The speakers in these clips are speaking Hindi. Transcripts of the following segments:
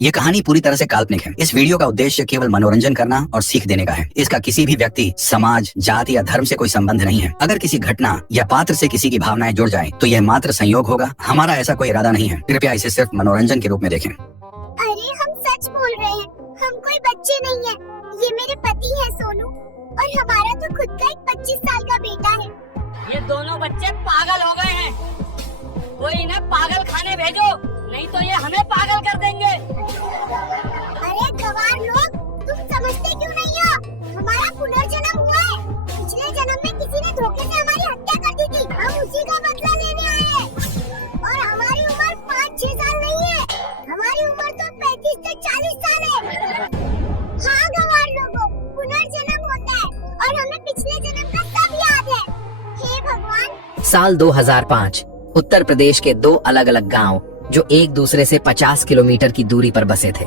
ये कहानी पूरी तरह से काल्पनिक है। इस वीडियो का उद्देश्य केवल मनोरंजन करना और सीख देने का है। इसका किसी भी व्यक्ति, समाज, जाति या धर्म से कोई संबंध नहीं है। अगर किसी घटना या पात्र से किसी की भावनाएं जुड़ जाएं, तो यह मात्र संयोग होगा। हमारा ऐसा कोई इरादा नहीं है। कृपया इसे सिर्फ मनोरंजन के रूप में देखें। अरे हम सच बोल रहे हैं, हम कोई बच्चे नहीं है। ये मेरे पति है सोनू, और हमारा तो खुद का एक 25 साल का बेटा है। ये दोनों बच्चे पागल हो गए हैं। कोई इन्हें पागल खाने भेजो, नहीं तो ये हमें पागल कर देंगे। अरे गवार लोग, तुम समझते क्यों नहीं हो? हमारा पुनर्जन्म हुआ है। पिछले जन्म में किसी ने धोखे से हमारी हत्या कर दी थी। हम उसी का बदला लेने आए हैं। और हमारी उम्र 5-6 साल नहीं है, हमारी उम्र तो 35 से 40 साल है। हाँ गवार लोगों, पुनर्जन्म होता है और हमें पिछले जन्म का सब याद है। हे भगवान। साल 2005 उत्तर प्रदेश के दो अलग अलग गांव जो एक दूसरे से 50 किलोमीटर की दूरी पर बसे थे।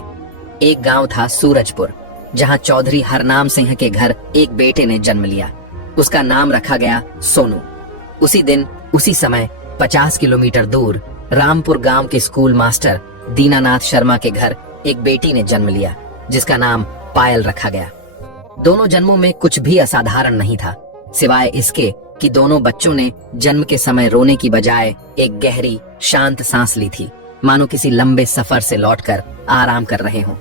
एक गांव था सूरजपुर, जहां चौधरी हरनाम सिंह के घर एक बेटे ने जन्म लिया। उसका नाम रखा गया सोनू। उसी दिन उसी समय 50 किलोमीटर दूर रामपुर गांव के स्कूल मास्टर दीनानाथ शर्मा के घर एक बेटी ने जन्म लिया, जिसका नाम पायल रखा गया। दोनों जन्मों में कुछ भी असाधारण नहीं था, सिवाय इसके कि दोनों बच्चों ने जन्म के समय रोने की बजाय एक गहरी शांत सांस ली थी, मानो किसी लंबे सफर से लौटकर आराम कर रहे हों।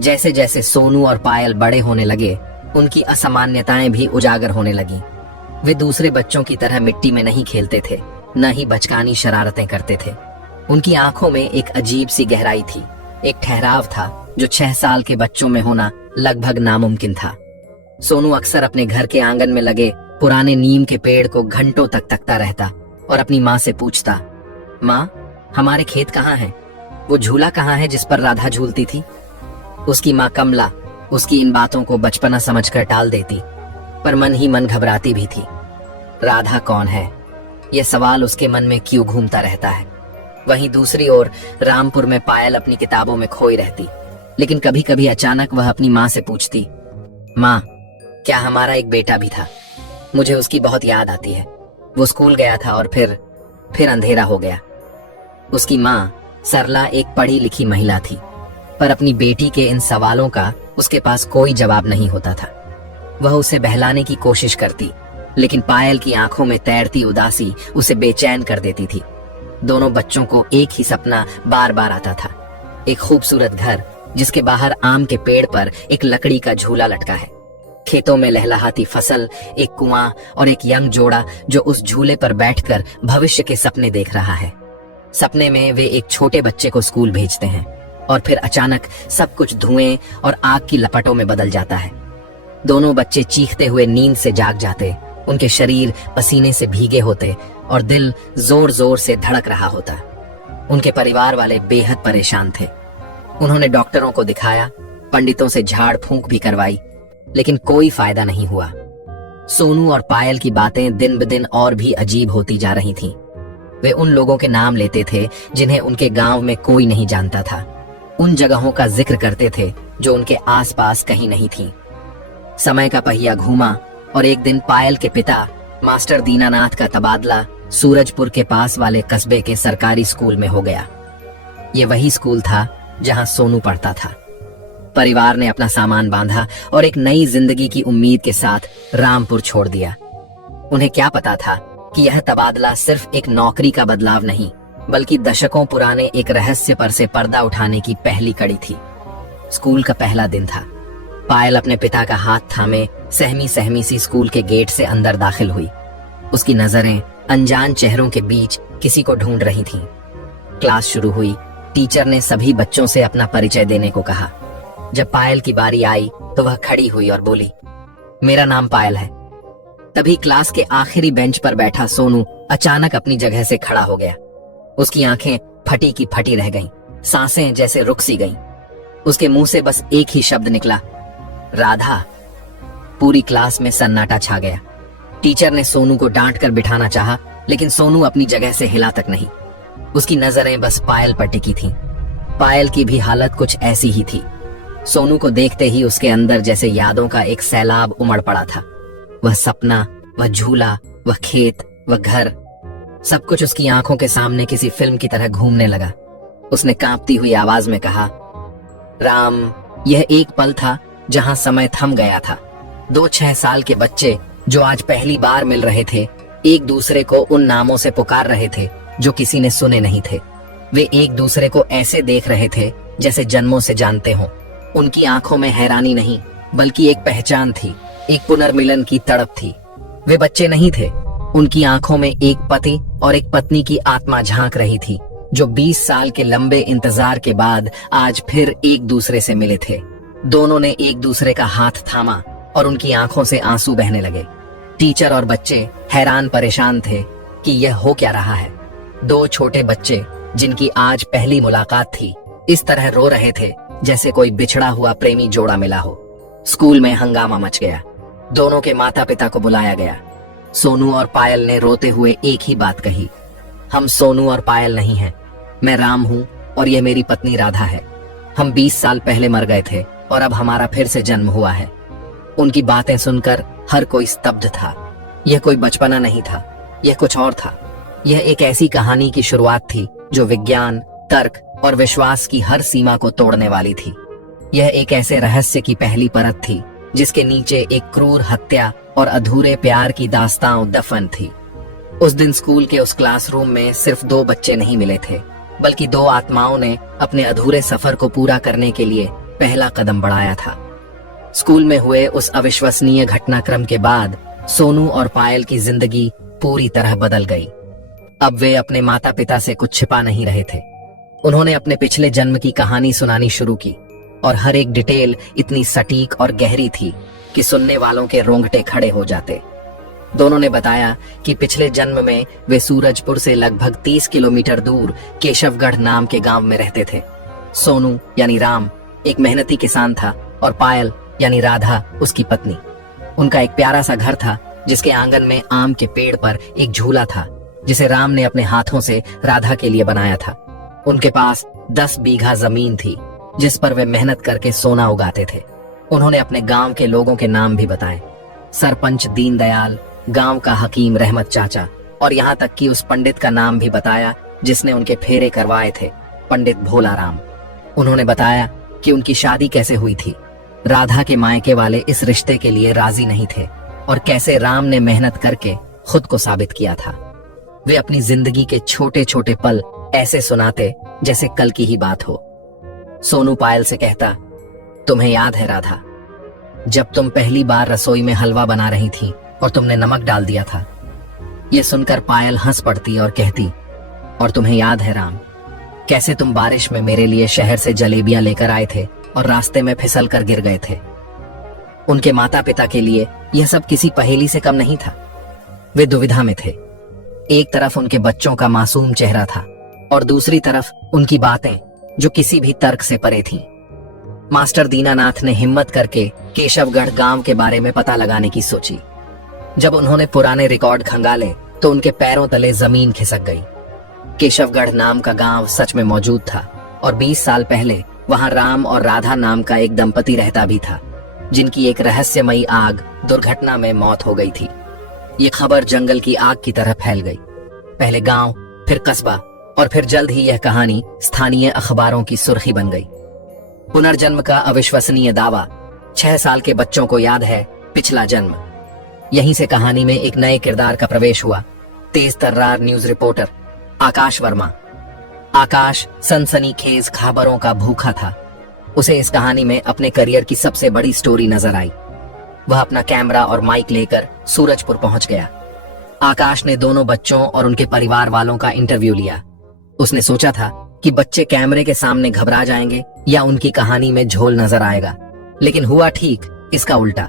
जैसे जैसे सोनू और पायल बड़े होने लगे, उनकी असामान्यताएं भी उजागर होने लगी। वे दूसरे बच्चों की तरह मिट्टी में नहीं खेलते थे, न ही बचकानी शरारतें करते थे। उनकी आंखों में एक अजीब सी गहराई थी, एक ठहराव था जो 6 साल के बच्चों में होना लगभग नामुमकिन था। सोनू अक्सर अपने घर के आंगन में लगे पुराने नीम के पेड़ को घंटों तक तकता रहता और अपनी माँ से पूछता, माँ, हमारे खेत कहाँ हैं? वो झूला कहाँ है जिस पर राधा झूलती थी? उसकी माँ कमला उसकी इन बातों को बचपना समझकर टाल देती, पर मन ही मन घबराती भी थी। राधा कौन है, यह सवाल उसके मन में क्यों घूमता रहता है। वहीं दूसरी ओर रामपुर में पायल अपनी किताबों में खोई रहती, लेकिन कभी कभी अचानक वह अपनी माँ से पूछती, माँ, क्या हमारा एक बेटा भी था? मुझे उसकी बहुत याद आती है। वो स्कूल गया था और फिर अंधेरा हो गया। उसकी माँ सरला एक पढ़ी लिखी महिला थी, पर अपनी बेटी के इन सवालों का उसके पास कोई जवाब नहीं होता था। वह उसे बहलाने की कोशिश करती, लेकिन पायल की आंखों में तैरती उदासी उसे बेचैन कर देती थी। दोनों बच्चों को एक ही सपना बार बार आता था, एक खूबसूरत घर जिसके बाहर आम के पेड़ पर एक लकड़ी का झूला लटका है, खेतों में लहलहाती फसल, एक कुआं और एक यंग जोड़ा जो उस झूले पर बैठकर भविष्य के सपने देख रहा है। सपने में वे एक छोटे बच्चे को स्कूल भेजते हैं और फिर अचानक सब कुछ धुएं और आग की लपटों में बदल जाता है। दोनों बच्चे चीखते हुए नींद से जाग जाते, उनके शरीर पसीने से भीगे होते और दिल जोर जोर से धड़क रहा होता। उनके परिवार वाले बेहद परेशान थे। उन्होंने डॉक्टरों को दिखाया, पंडितों से झाड़ फूंक भी करवाई, लेकिन कोई फायदा नहीं हुआ। सोनू और पायल की बातें दिन ब दिन और भी अजीब होती जा रही थीं। वे उन लोगों के नाम लेते थे जिन्हें उनके गांव में कोई नहीं जानता था, उन जगहों का जिक्र करते थे जो उनके आसपास कहीं नहीं थीं। समय का पहिया घूमा और एक दिन पायल के पिता मास्टर दीनानाथ का तबादला सूरजपुर के पास वाले कस्बे के सरकारी स्कूल में हो गया। ये वही स्कूल था जहां सोनू पढ़ता था। परिवार ने अपना सामान बांधा और एक नई जिंदगी की उम्मीद के साथ रामपुर छोड़ दिया। उन्हें क्या पता था कि यह तबादला सिर्फ एक नौकरी का बदलाव नहीं, बल्कि दशकों पुराने एक रहस्य पर से पर्दा उठाने की पहली कड़ी थी। स्कूल का पहला दिन था। पायल अपने पिता का हाथ थामे सहमी सहमी सी स्कूल के गेट से अंदर दाखिल हुई। उसकी नजरें अनजान चेहरों के बीच किसी को ढूंढ रही थीं। क्लास शुरू हुई। टीचर ने सभी बच्चों से अपना परिचय देने को कहा। जब पायल की बारी आई तो वह खड़ी हुई और बोली, मेरा नाम पायल है। तभी क्लास के आखिरी बेंच पर बैठा सोनू अचानक अपनी जगह से खड़ा हो गया। उसकी आंखें फटी की फटी रह गईं, सांसें जैसे रुक सी गईं। उसके मुंह से बस एक ही शब्द निकला, राधा। पूरी क्लास में सन्नाटा छा गया। टीचर ने सोनू को डांट कर बिठाना चाहा, लेकिन सोनू अपनी जगह से हिला तक नहीं। उसकी नजरें बस पायल पर टिकी थीं। पायल की भी हालत कुछ ऐसी ही थी। सोनू को देखते ही उसके अंदर जैसे यादों का एक सैलाब उमड़ पड़ा था। वह सपना, वह झूला, वह खेत, वह घर, सब कुछ उसकी आंखों के सामने किसी फिल्म की तरह घूमने लगा। उसने कांपती हुई आवाज में कहा, राम, यह एक पल था जहां समय थम गया था। 2-6 साल के बच्चे जो आज पहली बार मिल रहे थे, एक दूसरे को उन नामों से पुकार रहे थे जो किसी ने सुने नहीं थे। वे एक दूसरे को ऐसे देख रहे थे जैसे जन्मों से जानते हों। उनकी आंखों में हैरानी नहीं, बल्कि एक पहचान थी, एक पुनर्मिलन की तड़प थी। वे बच्चे नहीं थे, उनकी आंखों में एक पति और एक पत्नी की आत्मा झांक रही थी, जो 20 साल के लंबे इंतजार के बाद आज फिर एक दूसरे से मिले थे। दोनों ने एक दूसरे का हाथ थामा और उनकी आंखों से आंसू बहने लगे। टीचर और बच्चे हैरान परेशान थे कि यह हो क्या रहा है। 2 छोटे बच्चे जिनकी आज पहली मुलाकात थी, इस तरह रो रहे थे जैसे कोई बिछड़ा हुआ प्रेमी जोड़ा मिला हो। स्कूल में हंगामा मच गया। दोनों के माता पिता को बुलाया गया। सोनू और पायल ने रोते हुए एक ही बात कही, हम सोनू और पायल नहीं हैं, मैं राम हूँ और ये मेरी पत्नी राधा है। हम 20 साल पहले मर गए थे और अब हमारा फिर से जन्म हुआ है। उनकी बातें सुनकर हर कोई स्तब्ध था। यह कोई बचपना नहीं था, यह कुछ और था। यह एक ऐसी कहानी की शुरुआत थी जो विज्ञान, तर्क और विश्वास की हर सीमा को तोड़ने वाली थी। यह एक ऐसे रहस्य की पहली परत थी जिसके नीचे एक क्रूर हत्या और अधूरे प्यार की दास्तां दफन थी। उस दिन स्कूल के उस क्लासरूम में सिर्फ 2 बच्चे नहीं मिले थे, बल्कि 2 आत्माओं ने अपने अधूरे सफर को पूरा करने के लिए पहला कदम बढ़ाया था। स्कूल में हुए उस अविश्वसनीय घटनाक्रम के बाद सोनू और पायल की जिंदगी पूरी तरह बदल गई। अब वे अपने माता पिता से कुछ छिपा नहीं रहे थे। उन्होंने अपने पिछले जन्म की कहानी सुनानी शुरू की और हर एक डिटेल इतनी सटीक और गहरी थी कि सुनने वालों के रोंगटे खड़े हो जाते। दोनों ने बताया कि पिछले जन्म में वे सूरजपुर से लगभग 30 किलोमीटर दूर केशवगढ़ नाम के गांव में रहते थे। सोनू यानी राम एक मेहनती किसान था और पायल यानी राधा उसकी पत्नी। उनका एक प्यारा सा घर था जिसके आंगन में आम के पेड़ पर एक झूला था जिसे राम ने अपने हाथों से राधा के लिए बनाया था। उनके पास 10 बीघा जमीन थी जिस पर वे मेहनत करके सोना उगाते थे। उन्होंने अपने गांव के लोगों के नाम भी बताए, सरपंच दीनदयाल, गांव का हकीम रहमत चाचा, और यहाँ तक कि उस पंडित का नाम भी बताया जिसने उनके फेरे करवाए थे, पंडित भोलाराम। उन्होंने बताया कि उनकी शादी कैसे हुई थी। राधा के मायके वाले इस रिश्ते के लिए राजी नहीं थे और कैसे राम ने मेहनत करके खुद को साबित किया था। वे अपनी जिंदगी के छोटे छोटे पल ऐसे सुनाते जैसे कल की ही बात हो। सोनू पायल से कहता, तुम्हें याद है राधा, जब तुम पहली बार रसोई में हलवा बना रही थी और तुमने नमक डाल दिया था। यह सुनकर पायल हंस पड़ती और कहती, और तुम्हें याद है राम, कैसे तुम बारिश में मेरे लिए शहर से जलेबियां लेकर आए थे और रास्ते में फिसल कर गिर गए थे। उनके माता पिता के लिए यह सब किसी पहेली से कम नहीं था। वे दुविधा में थे। एक तरफ उनके बच्चों का मासूम चेहरा था और दूसरी तरफ उनकी बातें जो किसी भी तर्क से परे थीं। मास्टर दीनानाथ ने हिम्मत करके केशवगढ़ गांव के बारे में पता लगाने की सोची। जब उन्होंने पुराने रिकॉर्ड खंगाले तो उनके पैरों तले जमीन खिसक गई। केशवगढ़ नाम का गांव सच में मौजूद था और 20 साल पहले वहां राम और राधा नाम का एक दंपति रहता भी था, जिनकी एक रहस्यमयी आग दुर्घटना में मौत हो गई थी। ये खबर जंगल की आग की तरह फैल गई। पहले गांव, फिर कस्बा और फिर जल्द ही यह कहानी स्थानीय अखबारों की सुर्खी बन गई। पुनर्जन्म का अविश्वसनीय दावा। 6 साल के बच्चों को याद है पिछला जन्म। यहीं से कहानी में एक नए किरदार का प्रवेश हुआ, तेज तर्रार न्यूज रिपोर्टर आकाश वर्मा। आकाश सनसनीखेज खबरों का भूखा था। उसे इस कहानी में अपने करियर की सबसे बड़ी स्टोरी नजर आई। वह अपना कैमरा और माइक लेकर सूरजपुर पहुंच गया। आकाश ने दोनों बच्चों और उनके परिवार वालों का इंटरव्यू लिया। उसने सोचा था कि बच्चे कैमरे के सामने घबरा जाएंगे या उनकी कहानी में झोल नजर आएगा, लेकिन हुआ ठीक इसका उल्टा।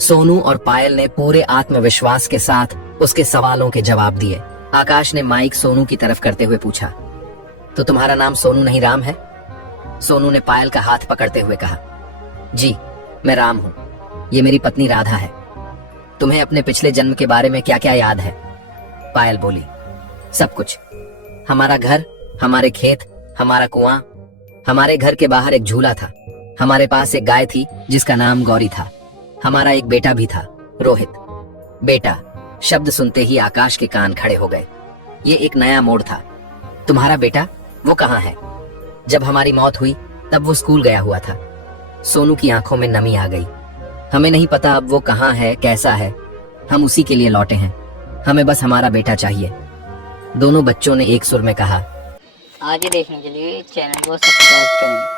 सोनू और पायल ने पूरे आत्मविश्वास के साथ उसके सवालों के जवाब दिए। आकाश ने माइक सोनू की तरफ करते हुए पूछा, तो तुम्हारा नाम सोनू नहीं राम है? सोनू ने पायल का हाथ पकड़ते हुए कहा, जी मैं राम हूँ, ये मेरी पत्नी राधा है। तुम्हें अपने पिछले जन्म के बारे में क्या क्या याद है? पायल बोली, सब कुछ। हमारा घर, हमारे खेत, हमारा कुआं, हमारे घर के बाहर एक झूला था, हमारे पास एक गाय थी जिसका नाम गौरी था, हमारा एक बेटा भी था, रोहित। बेटा शब्द सुनते ही आकाश के कान खड़े हो गए। ये एक नया मोड़ था। तुम्हारा बेटा, वो कहाँ है? जब हमारी मौत हुई तब वो स्कूल गया हुआ था। सोनू की आंखों में नमी आ गई। हमें नहीं पता अब वो कहाँ है, कैसा है। हम उसी के लिए लौटे हैं। हमें बस हमारा बेटा चाहिए। दोनों बच्चों ने एक सुर में कहा। आगे देखने के लिए चैनल को सब्सक्राइब करें।